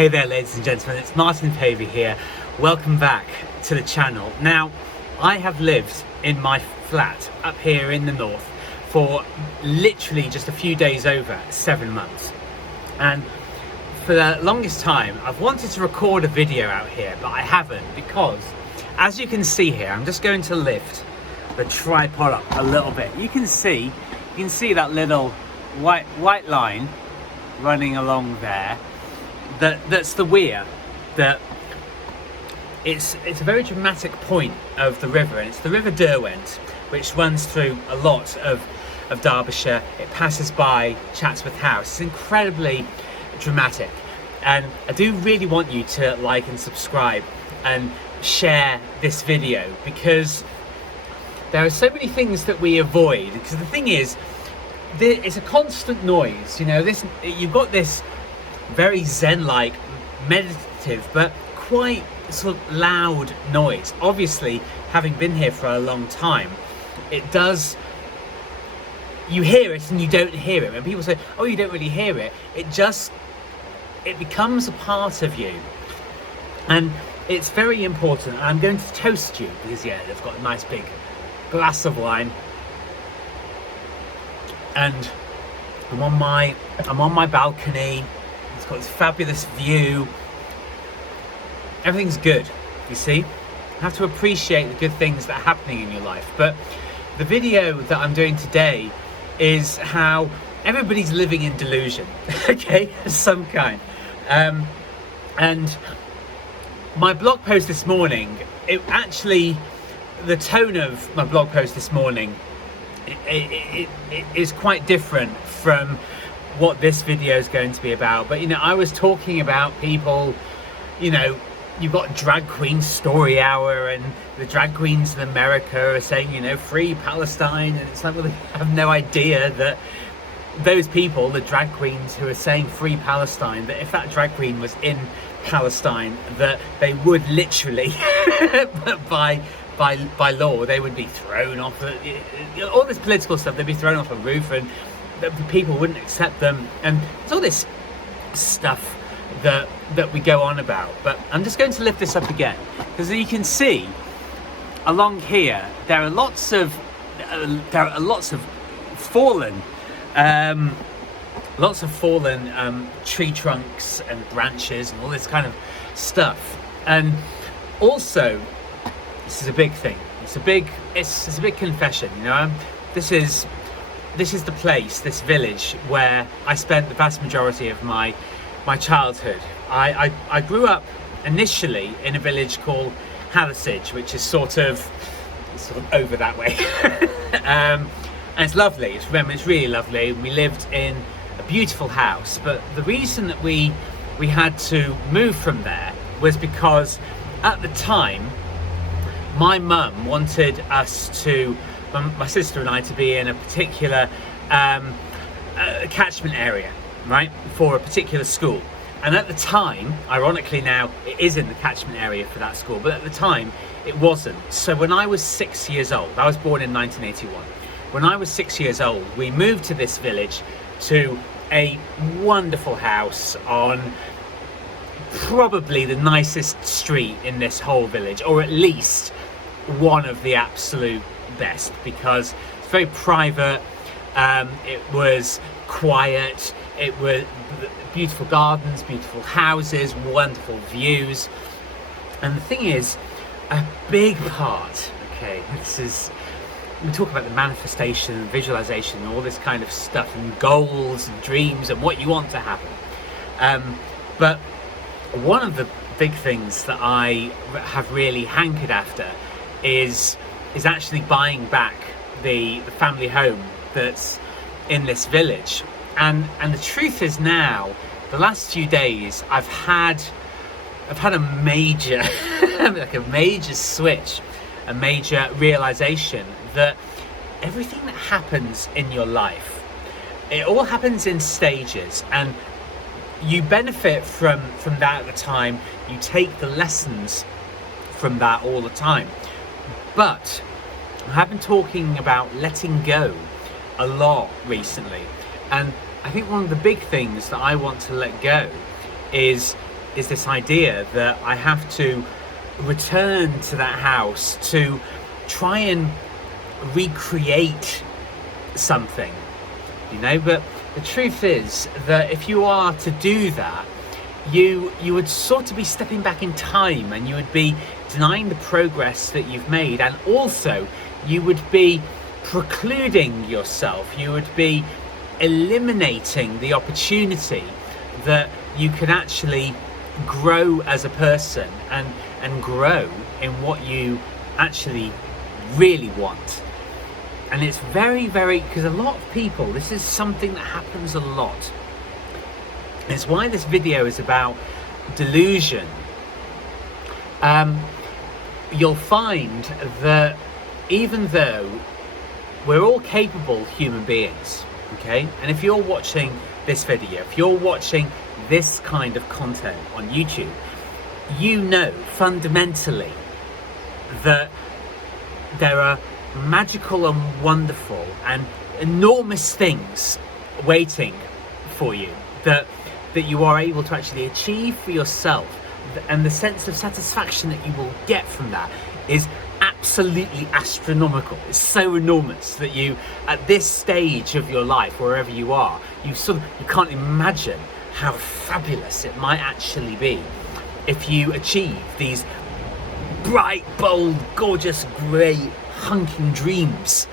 Hey there, ladies and gentlemen, it's martinfpavey here. Welcome back to the channel. Now, I have lived in my flat up here in the north for literally just a few days over 7 months. And for the longest time, I've wanted to record a video out here, but I haven't, because as you can see here, I'm just going to lift the tripod up a little bit. You can see that little white line running along there. That's the weir. That it's a very dramatic point of the river, and it's the River Derwent, which runs through a lot of Derbyshire. It passes by Chatsworth House. It's incredibly dramatic, and I do really want you to like and subscribe and share this video, because there are so many things that we avoid. Because the thing is, it's a constant noise. You know, you've got this very zen-like, meditative, but quite sort of loud noise. Obviously, having been here for a long time, you hear it and you don't hear it. When people say, oh, you don't really hear it, it becomes a part of you. And it's very important. I'm going to toast you, because yeah, they've got a nice big glass of wine, and I'm on my balcony. It's got this fabulous view. Everything's good, you see. You have to appreciate the good things that are happening in your life. But the video that I'm doing today is how everybody's living in delusion, okay, of some kind. And my blog post this morning, the tone of my blog post this morning, it is quite different from what this video is going to be about. But you know, I was talking about people, you know, you've got drag queen story hour, and the drag queens in America are saying, you know, free Palestine, and it's like, well, they have no idea that those people, the drag queens who are saying free Palestine, that if that drag queen was in Palestine, that they would literally by law, they would be thrown off all this political stuff. They'd be thrown off a roof, and the people wouldn't accept them, and it's all this stuff that we go on about. But I'm just going to lift this up again, because you can see along here there are lots of fallen tree trunks and branches and all this kind of stuff. And also, this is a big thing. It's a big confession. You know, this is the place, this village, where I spent the vast majority of my childhood. I grew up initially in a village called Hallisage, which is sort of over that way. And it's lovely. It's really lovely. We lived in a beautiful house, but the reason that we had to move from there was because at the time my mum wanted my sister and I to be in a particular catchment area, right, for a particular school. And at the time, ironically now, it is in the catchment area for that school, but at the time it wasn't. So when I was 6 years old, I was born in 1981. When I was 6 years old, we moved to this village, to a wonderful house on probably the nicest street in this whole village, or at least one of the absolute best, because it's very private. It was quiet. It was beautiful gardens, beautiful houses, wonderful views. And the thing is, a big part, okay, we talk about the manifestation and visualization and all this kind of stuff, and goals and dreams and what you want to happen. But one of the big things that I have really hankered after is actually buying back the family home that's in this village. And the truth is, now, the last few days, I've had a major like a major switch, a major realization that everything that happens in your life, it all happens in stages, and you benefit from that at the time. You take the lessons from that all the time. But I have been talking about letting go a lot recently, and I think one of the big things that I want to let go is is this idea that I have to return to that house to try and recreate something, but the truth is that if you are to do that, you would sort of be stepping back in time, and you would be denying the progress that you've made, and also you would be precluding yourself, you would be eliminating the opportunity that you can actually grow as a person and grow in what you actually really want. And it's very, very, because a lot of people, this is something that happens a lot. It's why this video is about delusion. You'll find that even though we're all capable human beings, okay? And if you're watching this video, if you're watching this kind of content on YouTube, you know fundamentally that there are magical and wonderful and enormous things waiting for you that you are able to actually achieve for yourself, and the sense of satisfaction that you will get from that is absolutely astronomical. It's so enormous that you, at this stage of your life, wherever you are, you can't imagine how fabulous it might actually be if you achieve these bright, bold, gorgeous, great, hunking dreams.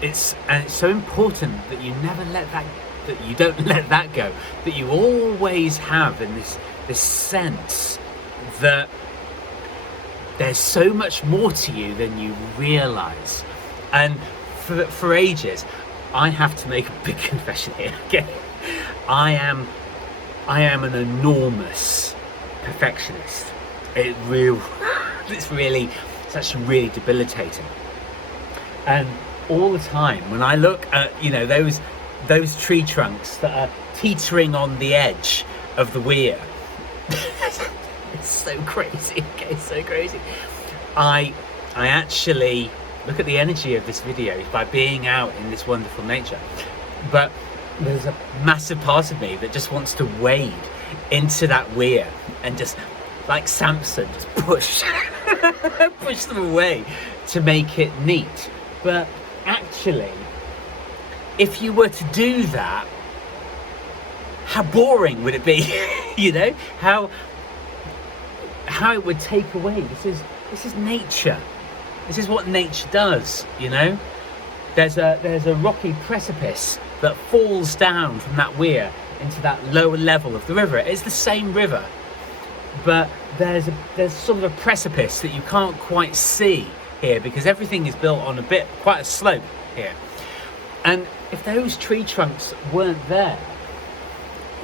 It's so important that you never let that, that you don't let that go, that you always have in this sense that there's so much more to you than you realize. And for ages, I have to make a big confession here, okay? I am an enormous perfectionist. It's actually really debilitating. And all the time when I look at those tree trunks that are teetering on the edge of the weir, it's so crazy, okay, so crazy. I actually look at the energy of this video by being out in this wonderful nature, but there's a massive part of me that just wants to wade into that weir and just, like Samson, just push them away to make it neat. But actually, if you were to do that, how boring would it be? How it would take away. This is nature. This is what nature does. There's a rocky precipice that falls down from that weir into that lower level of the river. It's the same river, but there's sort of a precipice that you can't quite see here because everything is built on quite a slope here. And if those tree trunks weren't there,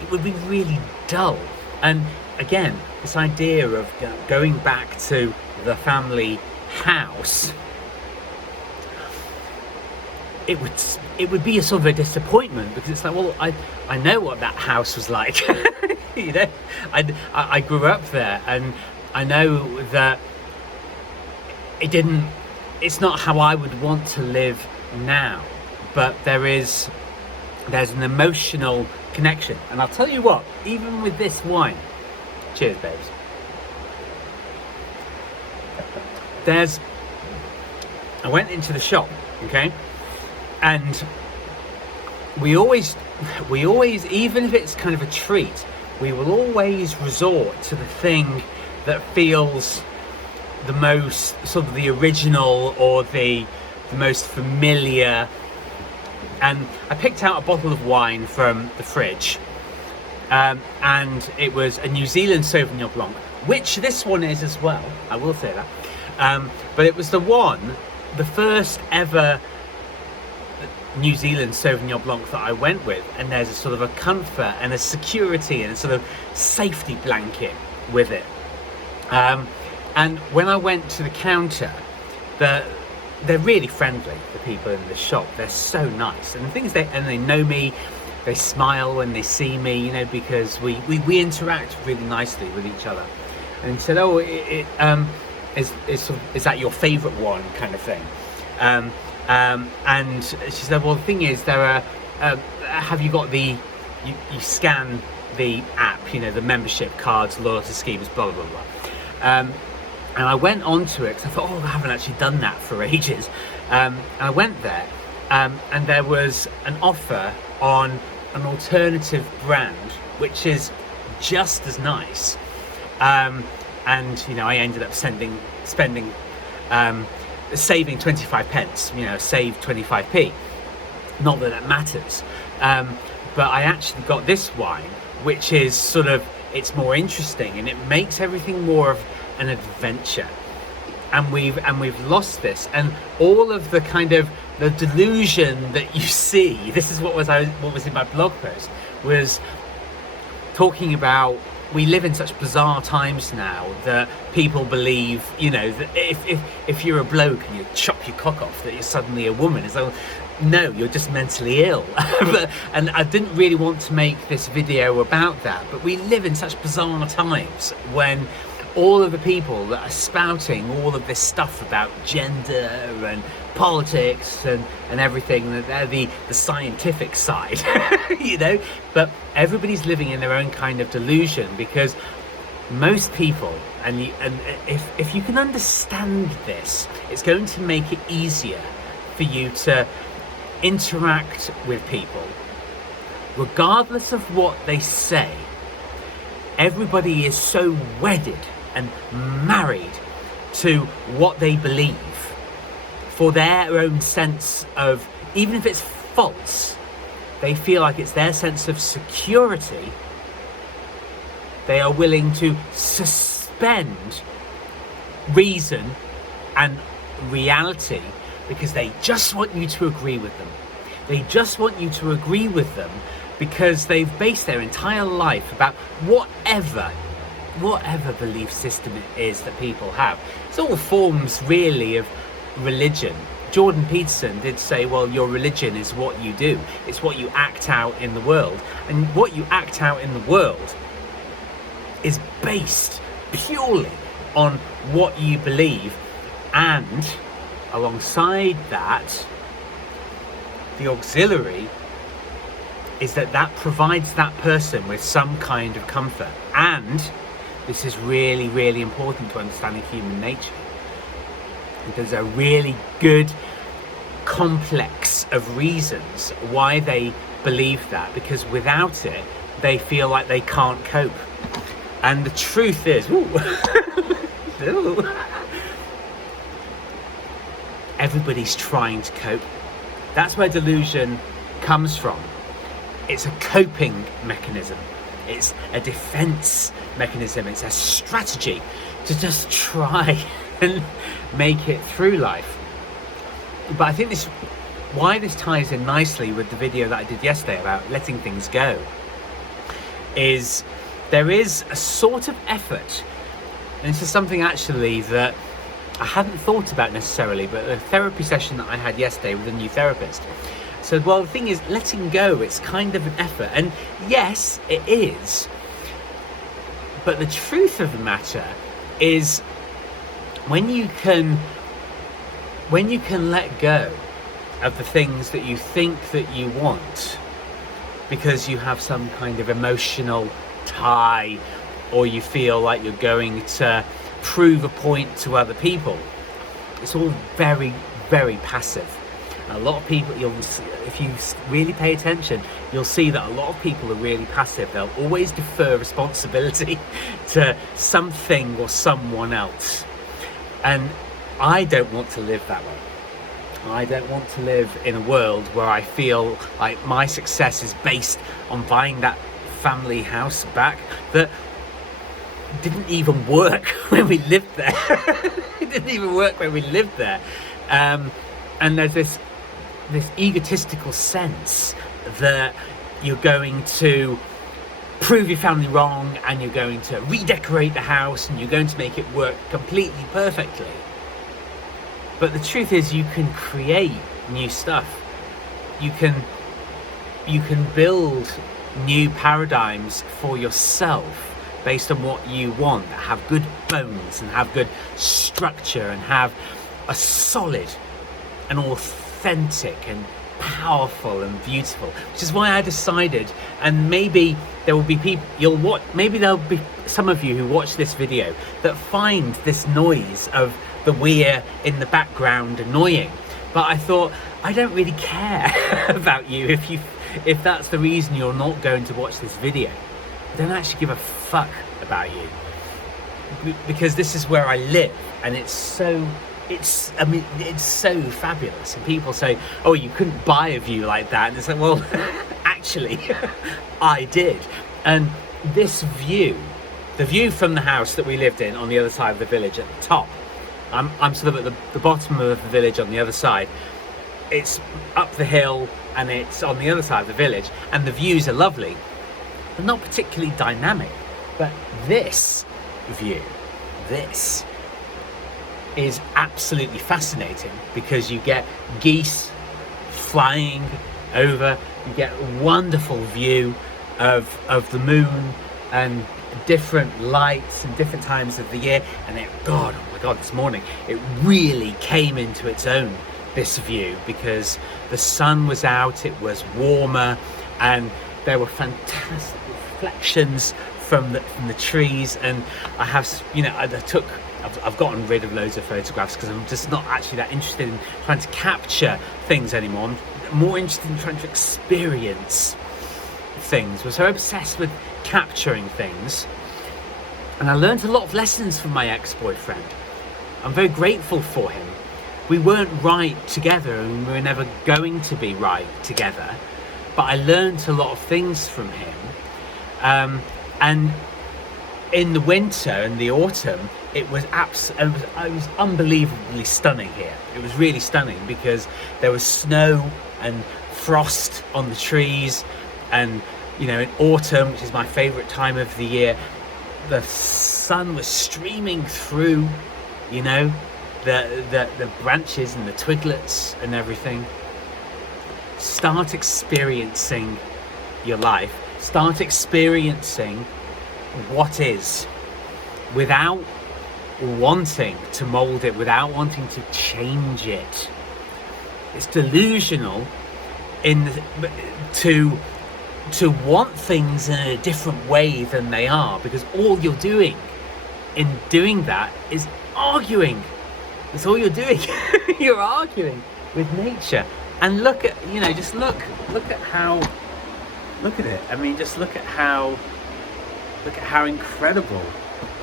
it would be really dull. And again, this idea of going back to the family house, it would be a sort of a disappointment, because it's like, well, I know what that house was like. I grew up there, and I know that it's not how I would want to live now, but there's an emotional connection. And I'll tell you what, even with this wine, cheers babes, I went into the shop, okay, and we always, even if it's kind of a treat, we will always resort to the thing that feels the most sort of the original or the most familiar. And I picked out a bottle of wine from the fridge, and it was a New Zealand Sauvignon Blanc, which this one is as well, I will say that, but it was the first ever New Zealand Sauvignon Blanc that I went with, and there's a sort of a comfort and a security and a sort of safety blanket with it. And when I went to the counter, they're really friendly, the people in the shop. They're so nice, and the things they know me. They smile when they see me, because we interact really nicely with each other. And he said, "Oh, is that your favourite one?" kind of thing. And she said, "Well, the thing is, there are. Have you got you scan the app, the membership cards, loyalty schemes, blah, blah, blah. And I went onto it because I thought, I haven't actually done that for ages. And I went there, and there was an offer on an alternative brand, which is just as nice. And I ended up saving 25 pence, save 25p. Not that it matters. But I actually got this wine, which is it's more interesting, and it makes everything more of an adventure. And we've lost this, and all of the kind of the delusion that you see. This is what was in my blog post, was talking about, we live in such bizarre times now that people believe, that if you're a bloke and you chop your cock off, that you're suddenly a woman. It's like, no, you're just mentally ill. And I didn't really want to make this video about that, but we live in such bizarre times when all of the people that are spouting all of this stuff about gender and politics and everything, that they're the scientific side, but everybody's living in their own kind of delusion, because most people, and if you can understand this, it's going to make it easier for you to interact with people regardless of what they say. Everybody is so wedded and married to what they believe, for their own sense of, even if it's false, they feel like it's their sense of security. They are willing to suspend reason and reality because they just want you to agree with them. They just want you to agree with them because they've based their entire life about whatever belief system it is that people have. It's all forms really of religion. Jordan Peterson did say, well, your religion is what you do. It's what you act out in the world. And what you act out in the world is based purely on what you believe. And alongside that, the auxiliary is that provides that person with some kind of comfort. And this is really, really important to understanding human nature. There's a really good complex of reasons why they believe that, because without it, they feel like they can't cope. And the truth is, everybody's trying to cope. That's where delusion comes from. It's a coping mechanism. It's a defense mechanism. It's a strategy to just try and make it through life. But I think why this ties in nicely with the video that I did yesterday about letting things go, is there is a sort of effort, and this is something actually that I hadn't thought about necessarily, but a therapy session that I had yesterday with a new therapist said, well, the thing is, letting go, it's kind of an effort. And yes, it is. But the truth of the matter is, when you can let go of the things that you think that you want because you have some kind of emotional tie, or you feel like you're going to prove a point to other people, it's all very, very passive. And a lot of people, if you really pay attention, you'll see that a lot of people are really passive. They'll always defer responsibility to something or someone else. And I don't want to live that way. I don't want to live in a world where I feel like my success is based on buying that family house back that didn't even work when we lived there. It didn't even work when we lived there. And there's this egotistical sense that you're going to prove your family wrong, and you're going to redecorate the house, and you're going to make it work completely perfectly. But the truth is, you can create new stuff. You can build new paradigms for yourself based on what you want, that have good bones and have good structure and have a solid and authentic and powerful and beautiful, which is why I decided, and maybe there will be people maybe there'll be some of you who watch this video that find this noise of the weir in the background annoying, but I thought, I don't really care about you if that's the reason you're not going to watch this video. I don't actually give a fuck about you, because this is where I live, and it's so fabulous. And people say, oh, you couldn't buy a view like that, and it's like, well, actually I did. And this view, the view from the house that we lived in on the other side of the village at the top, I'm sort of at the bottom of the village on the other side. It's up the hill and it's on the other side of the village, and the views are lovely. They're not particularly dynamic, but this view, this is absolutely fascinating, because you get geese flying over, you get a wonderful view of the moon and different lights and different times of the year. And oh my god, this morning it really came into its own, this view, because the sun was out, it was warmer, and there were fantastic reflections from the trees. And I have, I've gotten rid of loads of photographs because I'm just not actually that interested in trying to capture things anymore. I'm more interested in trying to experience things. We're so obsessed with capturing things. And I learned a lot of lessons from my ex-boyfriend. I'm very grateful for him. We weren't right together, and we were never going to be right together, but I learned a lot of things from him. And in the winter and the autumn, it was unbelievably stunning here. It was really stunning, because there was snow and frost on the trees, and in autumn, which is my favorite time of the year, the sun was streaming through, the branches and the twiglets and everything. Start experiencing your life. Start experiencing what is, without wanting to mold it, without wanting to change it. It's delusional to want things in a different way than they are, because all you're doing in doing that is arguing. That's all you're doing. You're arguing with nature. And look at, just look at it. I mean, just look at how incredible,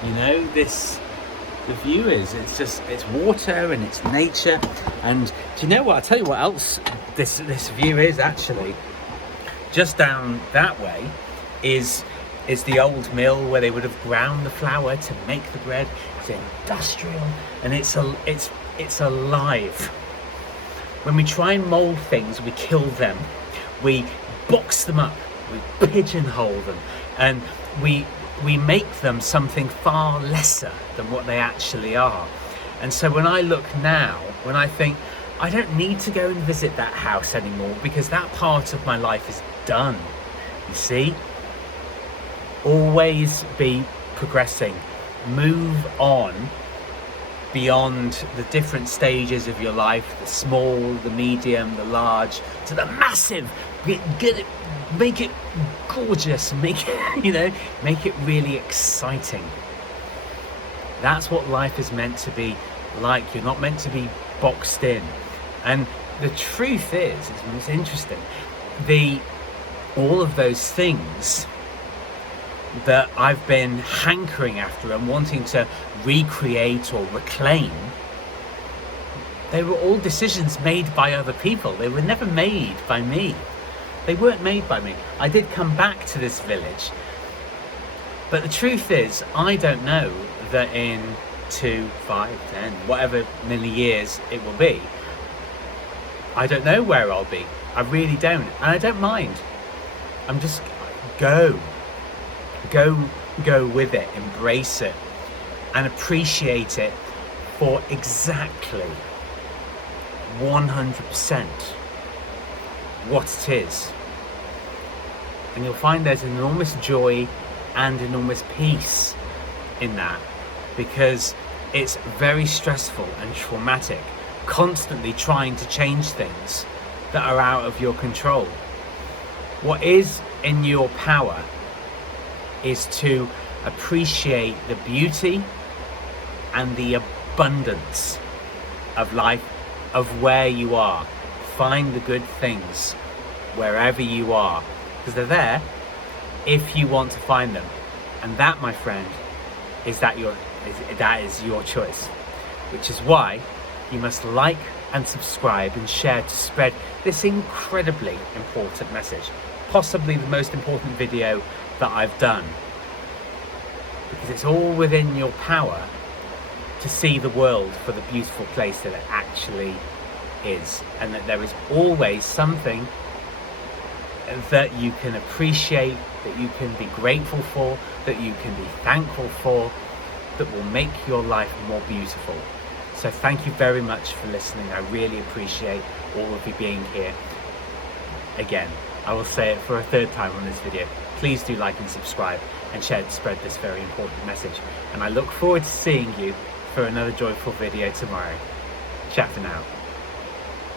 the view is. It's water and it's nature. And do you know what? I'll tell you what else this view is actually. Just down that way is the old mill where they would have ground the flour to make the bread. It's industrial, and it's alive. When we try and mold things, we kill them, we box them up, we pigeonhole them, and we make them something far lesser than what they actually are. And so when I look now, when I think, I don't need to go and visit that house anymore, because that part of my life is done. You see? Always be progressing. Move on beyond the different stages of your life, the small, the medium, the large, to the massive. Get it, make it gorgeous, make it really exciting. That's what life is meant to be like. You're not meant to be boxed in. And the truth is, it's interesting, all of those things that I've been hankering after and wanting to recreate or reclaim, they were all decisions made by other people. They were never made by me. They weren't made by me. I did come back to this village, but the truth is, I don't know that in 2, 5, 10, whatever many years it will be, I don't know where I'll be. I really don't, and I don't mind. I'm just go with it, embrace it, and appreciate it for exactly 100% what it is. And you'll find there's enormous joy and enormous peace in that, because it's very stressful and traumatic, constantly trying to change things that are out of your control. What is in your power is to appreciate the beauty and the abundance of life, of where you are. Find the good things wherever you are, because they're there if you want to find them. And that, my friend, that is your choice. Which is why you must like and subscribe and share to spread this incredibly important message. Possibly the most important video that I've done. Because it's all within your power to see the world for the beautiful place that it actually is. And that there is always something that you can appreciate, that you can be grateful for, that you can be thankful for, that will make your life more beautiful. So thank you very much for listening. I really appreciate all of you being here. Again, I will say it for a third time on this video. Please do like and subscribe and share to spread this very important message. And I look forward to seeing you for another joyful video tomorrow. Ciao for now.